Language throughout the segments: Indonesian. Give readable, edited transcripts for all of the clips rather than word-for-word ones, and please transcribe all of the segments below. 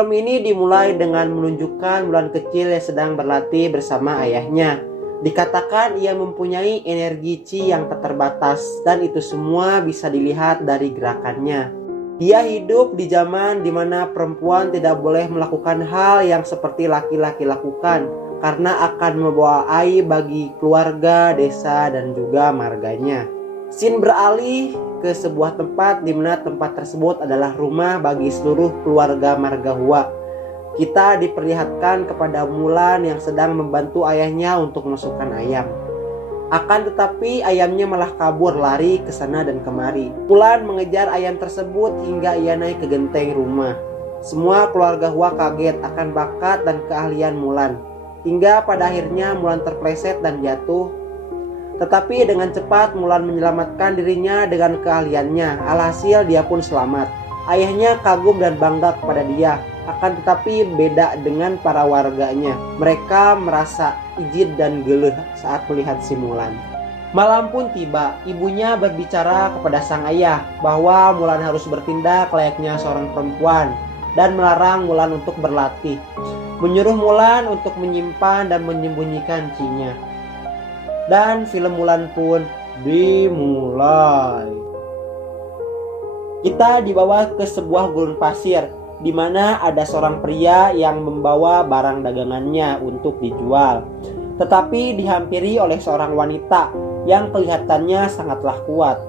Film ini dimulai dengan menunjukkan Mulan kecil yang sedang berlatih bersama ayahnya. Dikatakan ia mempunyai energi Qi yang tak terbatas dan itu semua bisa dilihat dari gerakannya. Dia hidup di zaman di mana perempuan tidak boleh melakukan hal yang seperti laki-laki lakukan karena akan membawa aib bagi keluarga, desa, dan juga marganya. Scene beralih ke sebuah tempat di mana tempat tersebut adalah rumah bagi seluruh keluarga marga Hua. Kita diperlihatkan kepada Mulan yang sedang membantu ayahnya untuk memasukkan ayam. Akan tetapi ayamnya malah kabur lari ke sana dan kemari. Mulan mengejar ayam tersebut hingga ia naik ke genteng rumah. Semua keluarga Hua kaget akan bakat dan keahlian Mulan. Hingga pada akhirnya Mulan terpleset dan jatuh. Tetapi dengan cepat Mulan menyelamatkan dirinya dengan keahliannya. Alhasil dia pun selamat. Ayahnya kagum dan bangga kepada dia. Akan tetapi beda dengan para warganya. Mereka merasa ijid dan geleh saat melihat si Mulan. Malam pun tiba. Ibunya berbicara kepada sang ayah bahwa Mulan harus bertindak layaknya seorang perempuan dan melarang Mulan untuk berlatih. Menyuruh Mulan untuk menyimpan dan menyembunyikan Qi-nya. Dan film Mulan pun dimulai. Kita dibawa ke sebuah gurun pasir di mana ada seorang pria yang membawa barang dagangannya untuk dijual. Tetapi dihampiri oleh seorang wanita yang kelihatannya sangatlah kuat.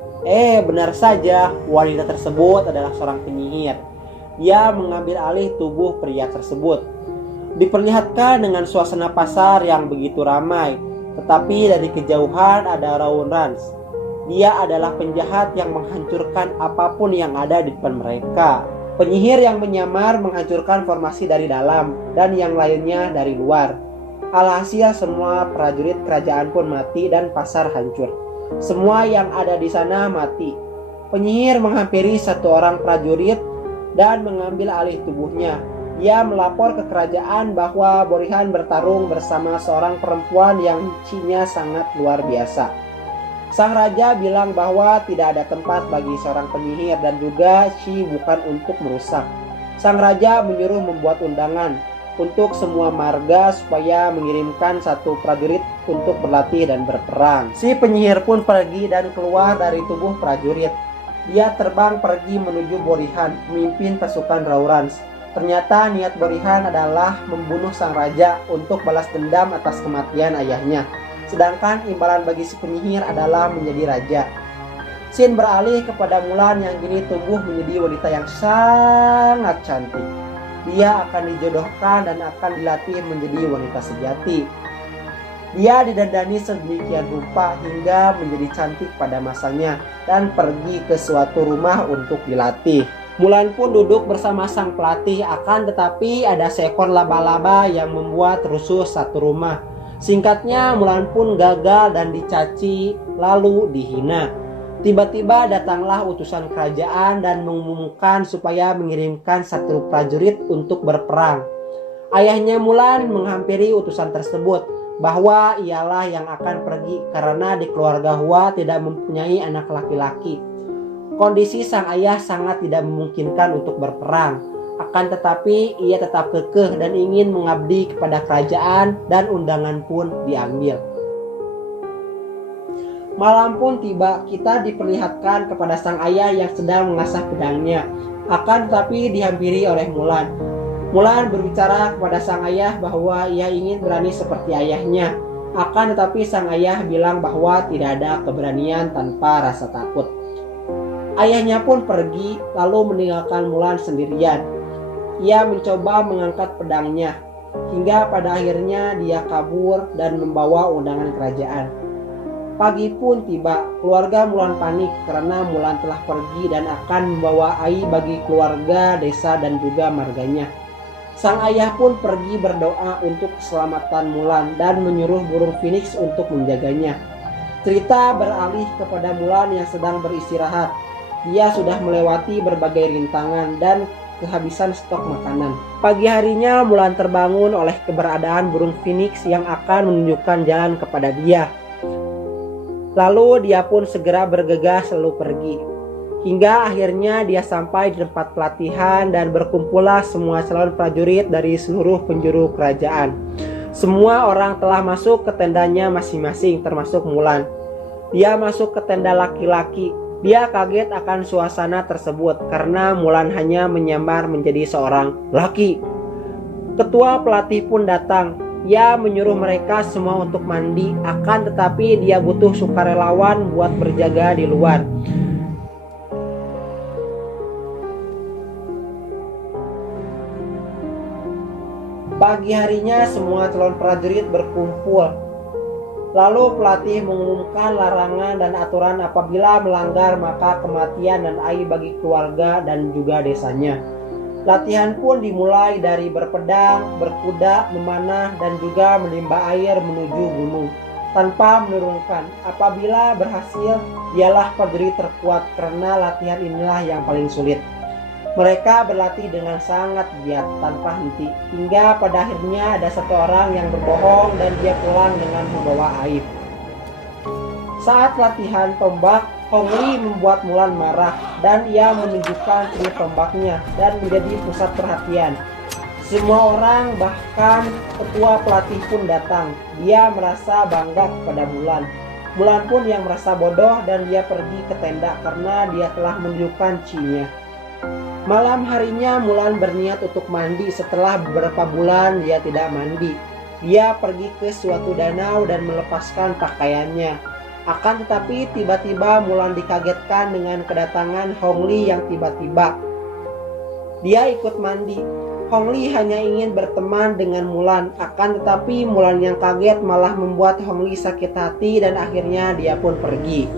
Benar saja, wanita tersebut adalah seorang penyihir. Dia mengambil alih tubuh pria tersebut. Diperlihatkan dengan suasana pasar yang begitu ramai. Tetapi dari kejauhan ada Raun Rans. Dia adalah penjahat yang menghancurkan apapun yang ada di depan mereka. Penyihir yang menyamar menghancurkan formasi dari dalam dan yang lainnya dari luar. Alhasil semua prajurit kerajaan pun mati dan pasar hancur. Semua yang ada di sana mati. Penyihir menghampiri satu orang prajurit dan mengambil alih tubuhnya. Dia melapor ke kerajaan bahwa Borihan bertarung bersama seorang perempuan yang Qi-nya sangat luar biasa. Sang raja bilang bahwa tidak ada tempat bagi seorang penyihir dan juga Qi bukan untuk merusak. Sang raja menyuruh membuat undangan untuk semua marga supaya mengirimkan satu prajurit untuk berlatih dan berperang. Si penyihir pun pergi dan keluar dari tubuh prajurit. Dia terbang pergi menuju Borihan, memimpin pasukan Raurans. Ternyata niat Borihan adalah membunuh sang raja untuk balas dendam atas kematian ayahnya. Sedangkan imbalan bagi si penyihir adalah menjadi raja. Scene beralih kepada Mulan yang kini tumbuh menjadi wanita yang sangat cantik. Dia akan dijodohkan dan akan dilatih menjadi wanita sejati. Dia didandani sedemikian rupa hingga menjadi cantik pada masanya dan pergi ke suatu rumah untuk dilatih. Mulan pun duduk bersama sang pelatih, akan tetapi ada seekor laba-laba yang membuat rusuh satu rumah. Singkatnya, Mulan pun gagal dan dicaci lalu dihina. Tiba-tiba datanglah utusan kerajaan dan mengumumkan supaya mengirimkan satu prajurit untuk berperang. Ayahnya Mulan menghampiri utusan tersebut bahwa ialah yang akan pergi karena di keluarga Hua tidak mempunyai anak laki-laki. Kondisi sang ayah sangat tidak memungkinkan untuk berperang. Akan tetapi ia tetap kekeh dan ingin mengabdi kepada kerajaan dan undangan pun diambil. Malam pun tiba, kita diperlihatkan kepada sang ayah yang sedang mengasah pedangnya. Akan tetapi dihampiri oleh Mulan. Mulan berbicara kepada sang ayah bahwa ia ingin berani seperti ayahnya. Akan tetapi sang ayah bilang bahwa tidak ada keberanian tanpa rasa takut. Ayahnya pun pergi lalu meninggalkan Mulan sendirian. Ia mencoba mengangkat pedangnya hingga pada akhirnya dia kabur dan membawa undangan kerajaan. Pagi pun tiba, keluarga Mulan panik karena Mulan telah pergi dan akan membawa aib bagi keluarga, desa dan juga marganya. Sang ayah pun pergi berdoa untuk keselamatan Mulan dan menyuruh burung phoenix untuk menjaganya. Cerita beralih kepada Mulan yang sedang beristirahat. Dia sudah melewati berbagai rintangan dan kehabisan stok makanan. Pagi harinya Mulan terbangun oleh keberadaan burung phoenix yang akan menunjukkan jalan kepada dia. Lalu dia pun segera bergegas lalu pergi. Hingga akhirnya dia sampai di tempat pelatihan dan berkumpullah semua calon prajurit dari seluruh penjuru kerajaan. Semua orang telah masuk ke tendanya masing-masing termasuk Mulan. Dia masuk ke tenda laki-laki. Dia kaget akan suasana tersebut karena Mulan hanya menyamar menjadi seorang laki. Ketua pelatih pun datang. Ia menyuruh mereka semua untuk mandi, akan tetapi dia butuh sukarelawan buat berjaga di luar. Pagi harinya semua calon prajurit berkumpul. Lalu pelatih mengumumkan larangan dan aturan apabila melanggar maka kematian dan aib bagi keluarga dan juga desanya. Latihan pun dimulai dari berpedang, berkuda, memanah dan juga menimba air menuju gunung tanpa menurunkan. Apabila berhasil, dialah prajurit terkuat karena latihan inilah yang paling sulit. Mereka berlatih dengan sangat giat tanpa henti, hingga pada akhirnya ada satu orang yang berbohong dan dia pulang dengan membawa aib. Saat latihan tombak, Hong Li membuat Mulan marah dan ia menunjukkan kulit tombaknya dan menjadi pusat perhatian. Semua orang, bahkan ketua pelatih pun datang. Dia merasa bangga kepada Mulan. Mulan pun yang merasa bodoh dan dia pergi ke tenda karena dia telah menunjukkan cinya. Malam harinya Mulan berniat untuk mandi setelah beberapa bulan dia tidak mandi. Dia pergi ke suatu danau dan melepaskan pakaiannya. Akan tetapi tiba-tiba Mulan dikagetkan dengan kedatangan Hong Li yang tiba-tiba. Dia ikut mandi. Hong Li hanya ingin berteman dengan Mulan. Akan tetapi Mulan yang kaget malah membuat Hong Li sakit hati dan akhirnya dia pun pergi.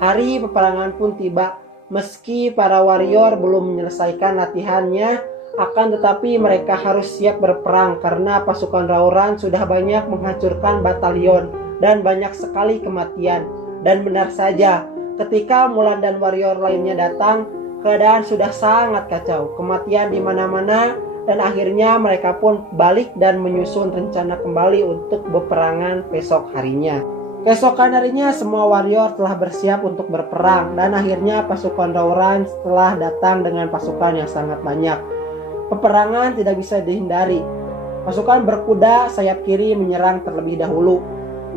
Hari peperangan pun tiba. Meski para warrior belum menyelesaikan latihannya, akan tetapi mereka harus siap berperang karena pasukan Rauran sudah banyak menghancurkan batalion dan banyak sekali kematian. Dan benar saja, ketika Mulan dan warrior lainnya datang, keadaan sudah sangat kacau, kematian di mana-mana, dan akhirnya mereka pun balik dan menyusun rencana kembali untuk peperangan besok harinya. Keesokan harinya semua warrior telah bersiap untuk berperang dan akhirnya pasukan Rauran setelah datang dengan pasukan yang sangat banyak. Peperangan tidak bisa dihindari. Pasukan berkuda sayap kiri menyerang terlebih dahulu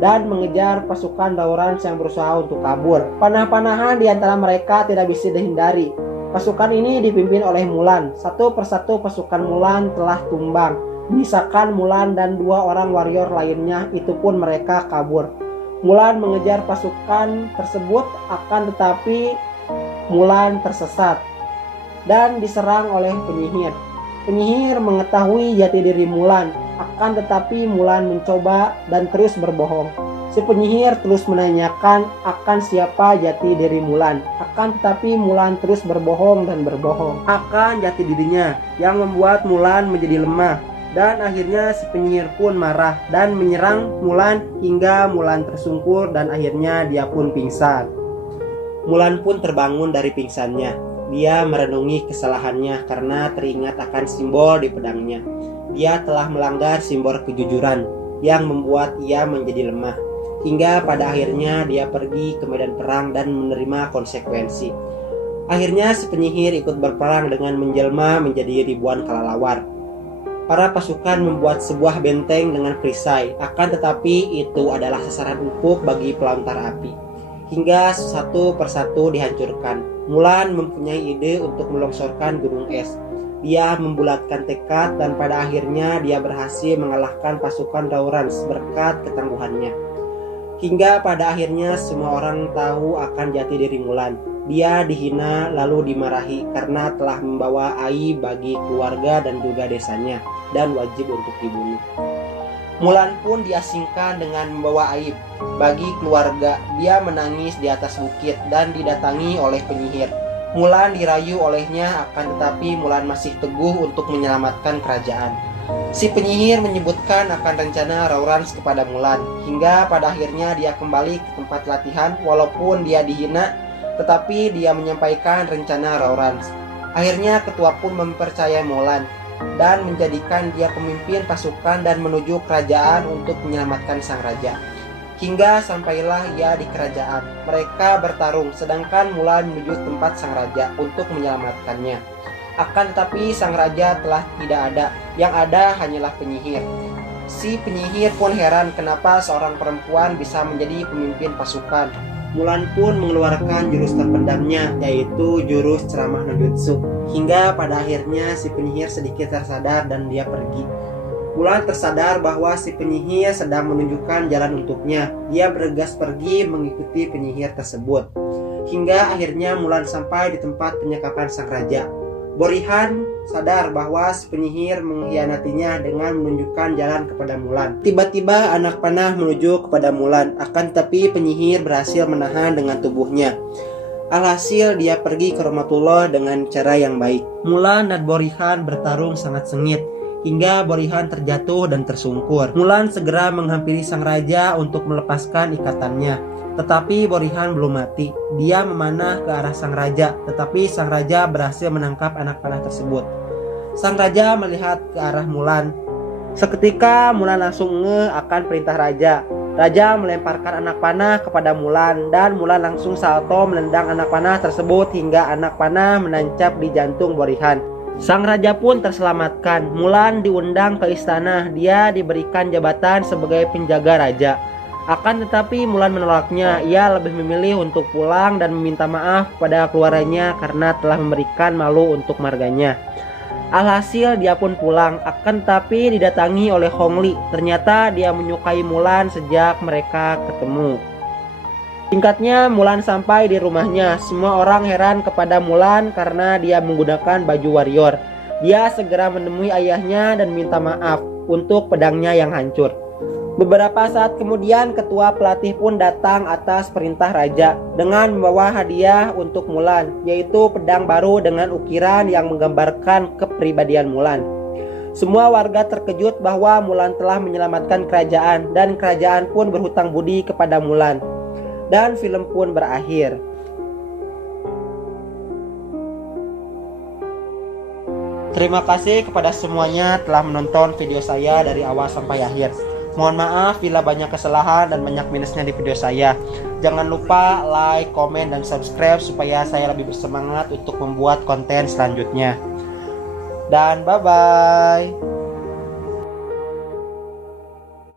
dan mengejar pasukan Rauran yang berusaha untuk kabur. Panah-panahan di antara mereka tidak bisa dihindari. Pasukan ini dipimpin oleh Mulan. Satu persatu pasukan Mulan telah tumbang. Menyisakan Mulan dan dua orang warrior lainnya, itu pun mereka kabur. Mulan mengejar pasukan tersebut, akan tetapi Mulan tersesat dan diserang oleh penyihir. Penyihir mengetahui jati diri Mulan, akan tetapi Mulan mencoba dan terus berbohong. Si penyihir terus menanyakan akan siapa jati diri Mulan, akan tetapi Mulan terus berbohong dan berbohong akan jati dirinya yang membuat Mulan menjadi lemah. Dan akhirnya si penyihir pun marah dan menyerang Mulan hingga Mulan tersungkur dan akhirnya dia pun pingsan. Mulan pun terbangun dari pingsannya. Dia merenungi kesalahannya karena teringat akan simbol di pedangnya. Dia telah melanggar simbol kejujuran yang membuat ia menjadi lemah. Hingga pada akhirnya dia pergi ke medan perang dan menerima konsekuensi. Akhirnya si penyihir ikut berperang dengan menjelma menjadi ribuan kelelawar. Para pasukan membuat sebuah benteng dengan perisai, akan tetapi itu adalah sasaran empuk bagi pelontar api. Hingga satu persatu dihancurkan. Mulan mempunyai ide untuk melongsorkan gunung es. Dia membulatkan tekad dan pada akhirnya dia berhasil mengalahkan pasukan Rauran berkat ketangguhannya. Hingga pada akhirnya semua orang tahu akan jati diri Mulan. Dia dihina lalu dimarahi karena telah membawa aib bagi keluarga dan juga desanya dan wajib untuk dibunuh. Mulan pun diasingkan dengan membawa aib bagi keluarga. Dia menangis di atas bukit dan didatangi oleh penyihir. Mulan dirayu olehnya, akan tetapi Mulan masih teguh untuk menyelamatkan kerajaan. Si penyihir menyebutkan akan rencana Rauran kepada Mulan, hingga pada akhirnya dia kembali ke tempat latihan walaupun dia dihina, tetapi dia menyampaikan rencana Rauran. Akhirnya ketua pun mempercayai Mulan dan menjadikan dia pemimpin pasukan dan menuju kerajaan untuk menyelamatkan sang raja. Hingga sampailah ia di kerajaan. Mereka bertarung, sedangkan Mulan menuju tempat sang raja untuk menyelamatkannya. Akan tetapi sang raja telah tidak ada, yang ada hanyalah penyihir. Si penyihir pun heran kenapa seorang perempuan bisa menjadi pemimpin pasukan. Mulan pun mengeluarkan jurus terpendamnya, yaitu jurus ceramah no jutsu. Hingga pada akhirnya si penyihir sedikit tersadar dan dia pergi. Mulan tersadar bahwa si penyihir sedang menunjukkan jalan untuknya. Dia bergegas pergi mengikuti penyihir tersebut. Hingga akhirnya Mulan sampai di tempat penyekapan sang raja. Borihan sadar bahwa si penyihir mengkhianatinya dengan menunjukkan jalan kepada Mulan. Tiba-tiba anak panah menuju kepada Mulan, akan tetapi penyihir berhasil menahan dengan tubuhnya. Alhasil dia pergi ke Rahmatullah dengan cara yang baik. Mulan dan Borihan bertarung sangat sengit, hingga Borihan terjatuh dan tersungkur. Mulan segera menghampiri sang raja untuk melepaskan ikatannya. Tetapi Borihan belum mati. Dia memanah ke arah sang raja, tetapi sang raja berhasil menangkap anak panah tersebut. Sang raja melihat ke arah Mulan. Seketika Mulan langsung ngeh akan perintah raja. Raja melemparkan anak panah kepada Mulan, dan Mulan langsung salto menendang anak panah tersebut hingga anak panah menancap di jantung Borihan. Sang raja pun terselamatkan. Mulan diundang ke istana. Dia diberikan jabatan sebagai penjaga raja. Akan tetapi Mulan menolaknya. Ia lebih memilih untuk pulang dan meminta maaf kepada keluarganya karena telah memberikan malu untuk marganya. Alhasil dia pun pulang. Akan tetapi didatangi oleh Hong Li. Ternyata dia menyukai Mulan sejak mereka ketemu. Singkatnya, Mulan sampai di rumahnya. Semua orang heran kepada Mulan karena dia menggunakan baju warrior. Dia segera menemui ayahnya dan minta maaf untuk pedangnya yang hancur. Beberapa saat kemudian, ketua pelatih pun datang atas perintah raja dengan membawa hadiah untuk Mulan, yaitu pedang baru dengan ukiran yang menggambarkan kepribadian Mulan. Semua warga terkejut bahwa Mulan telah menyelamatkan kerajaan, dan kerajaan pun berhutang budi kepada Mulan. Dan film pun berakhir. Terima kasih kepada semuanya telah menonton video saya dari awal sampai akhir. Mohon maaf bila banyak kesalahan dan banyak minusnya di video saya. Jangan lupa like, komen, dan subscribe supaya saya lebih bersemangat untuk membuat konten selanjutnya. Dan bye-bye.